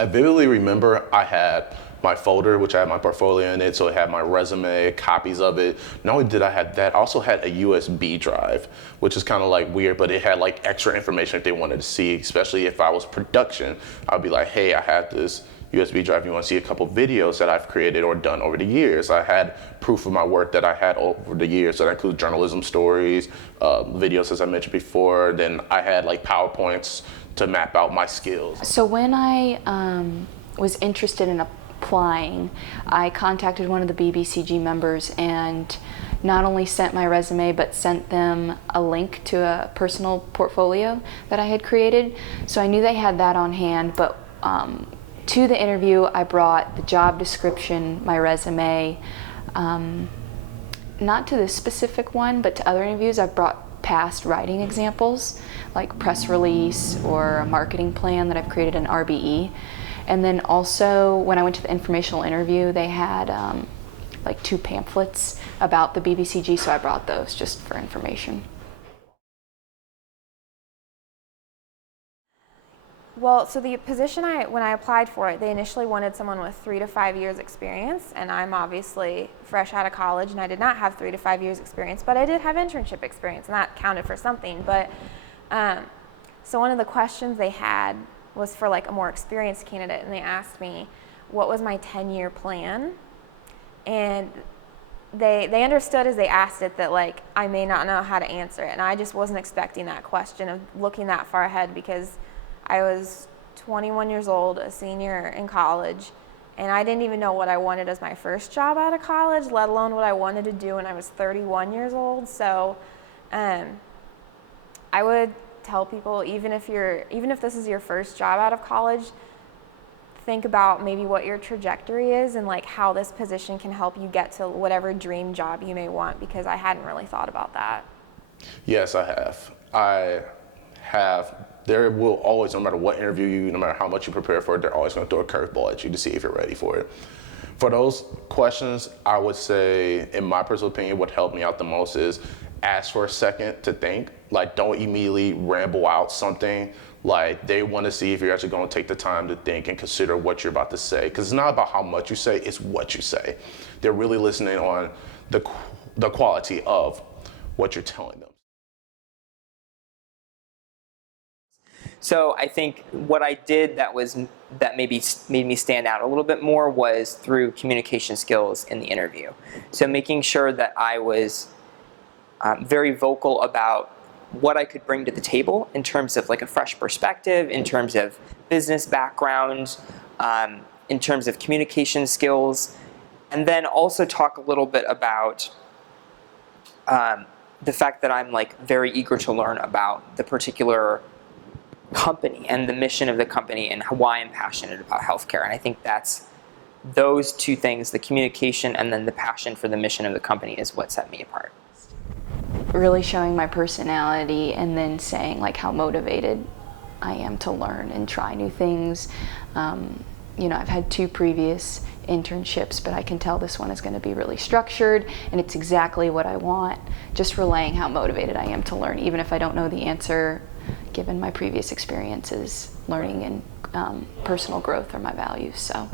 I vividly remember I had my folder, which I had my portfolio in it, so it had my resume, copies of it. Not only did I have that, I also had a USB drive, which is kind of like weird, but it had like extra information if they wanted to see, especially if I was production. I'd be like, hey, I had this USB drive, you want to see a couple videos that I've created or done over the years. I had proof of my work that I had over the years, so that includes journalism stories, videos as I mentioned before, then I had like PowerPoints to map out my skills. So when I was interested in applying, I contacted one of the BBCG members and not only sent my resume but sent them a link to a personal portfolio that I had created. So I knew they had that on hand, but to the interview I brought the job description, my resume, not to this specific one, but to other interviews I've brought past writing examples, like press release or a marketing plan that I've created in RBE. And then also when I went to the informational interview, they had like 2 pamphlets about the BBCG, so I brought those just for information. Well, so the position when I applied for it, they initially wanted someone with 3 to 5 years experience, and I'm obviously fresh out of college and I did not have 3 to 5 years experience, but I did have internship experience and that counted for something. But so one of the questions they had was for like a more experienced candidate, and they asked me what was my 10-year plan, and they understood as they asked it that like I may not know how to answer it, and I just wasn't expecting that question of looking that far ahead because I was 21 years old, a senior in college, and I didn't even know what I wanted as my first job out of college, let alone what I wanted to do when I was 31 years old. So I would tell people, even if this is your first job out of college, think about maybe what your trajectory is and like how this position can help you get to whatever dream job you may want, because I hadn't really thought about that. Yes, I have. There will always, no matter what interview no matter how much you prepare for it, they're always going to throw a curveball at you to see if you're ready for it. For those questions, I would say, in my personal opinion, what helped me out the most is ask for a second to think. Like, don't immediately ramble out something. Like, they want to see if you're actually going to take the time to think and consider what you're about to say. Because it's not about how much you say, it's what you say. They're really listening on the quality of what you're telling them. So I think what I did that maybe made me stand out a little bit more was through communication skills in the interview. So making sure that I was very vocal about what I could bring to the table in terms of like a fresh perspective, in terms of business background, in terms of communication skills, and then also talk a little bit about the fact that I'm like very eager to learn about the particular company and the mission of the company and why I'm passionate about healthcare. And I think that's those 2 things, the communication and then the passion for the mission of the company, is what set me apart. Really showing my personality and then saying like how motivated I am to learn and try new things. You know, I've had 2 previous internships, but I can tell this one is going to be really structured and it's exactly what I want. Just relaying how motivated I am to learn, even if I don't know the answer, given my previous experiences. Learning and personal growth are my values. So